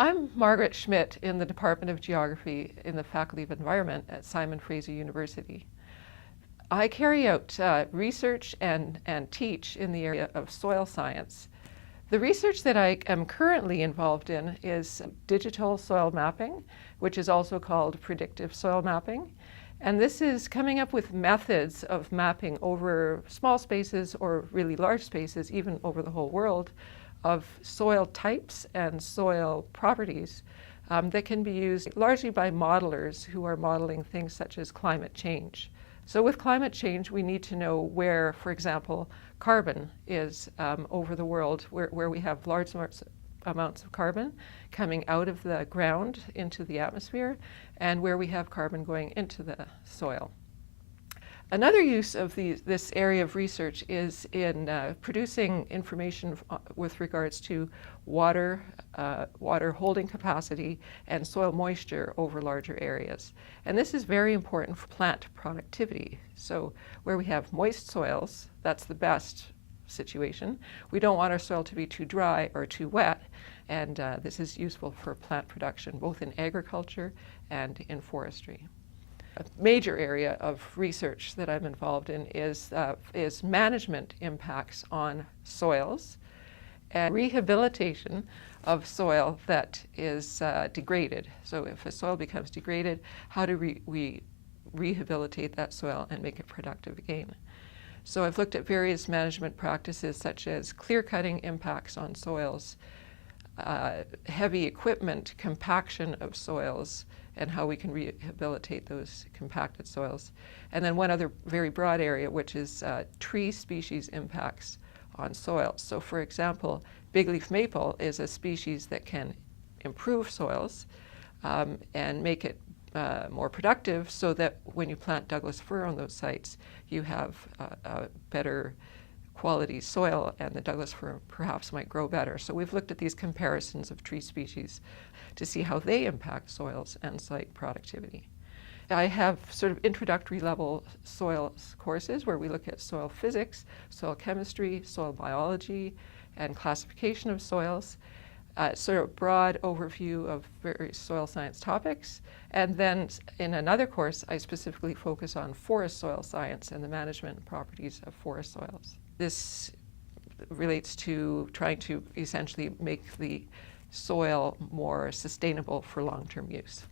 I'm Margaret Schmidt in the Department of Geography in the Faculty of Environment at Simon Fraser University. I carry out research and teach in the area of soil science. The research that I am currently involved in is digital soil mapping, which is also called predictive soil mapping. And this is coming up with methods of mapping over small spaces or really large spaces, even over the whole world, of soil types and soil properties that can be used largely by modelers who are modeling things such as climate change. So with climate change, we need to know where, for example, carbon is over the world, where we have large amounts of carbon coming out of the ground into the atmosphere, and where we have carbon going into the soil. Another use of this area of research is in producing information with regards to water holding capacity and soil moisture over larger areas. And this is very important for plant productivity. So where we have moist soils, that's the best situation. We don't want our soil to be too dry or too wet, and this is useful for plant production, both in agriculture and in forestry. A major area of research that I'm involved in is management impacts on soils and rehabilitation of soil that is degraded. So if a soil becomes degraded, how do we rehabilitate that soil and make it productive again? So I've looked at various management practices such as clear cutting impacts on soils, heavy equipment compaction of soils, and how we can rehabilitate those compacted soils. And then one other very broad area, which is tree species impacts on soils. So for example, bigleaf maple is a species that can improve soils and make it more productive, so that when you plant Douglas fir on those sites, you have a better quality soil, and the Douglas fir perhaps might grow better. So we've looked at these comparisons of tree species to see how they impact soils and site productivity. I have sort of introductory level soils courses where we look at soil physics, soil chemistry, soil biology, and classification of soils, sort of broad overview of various soil science topics. And then in another course, I specifically focus on forest soil science and the management properties of forest soils. This relates to trying to essentially make the soil more sustainable for long-term use.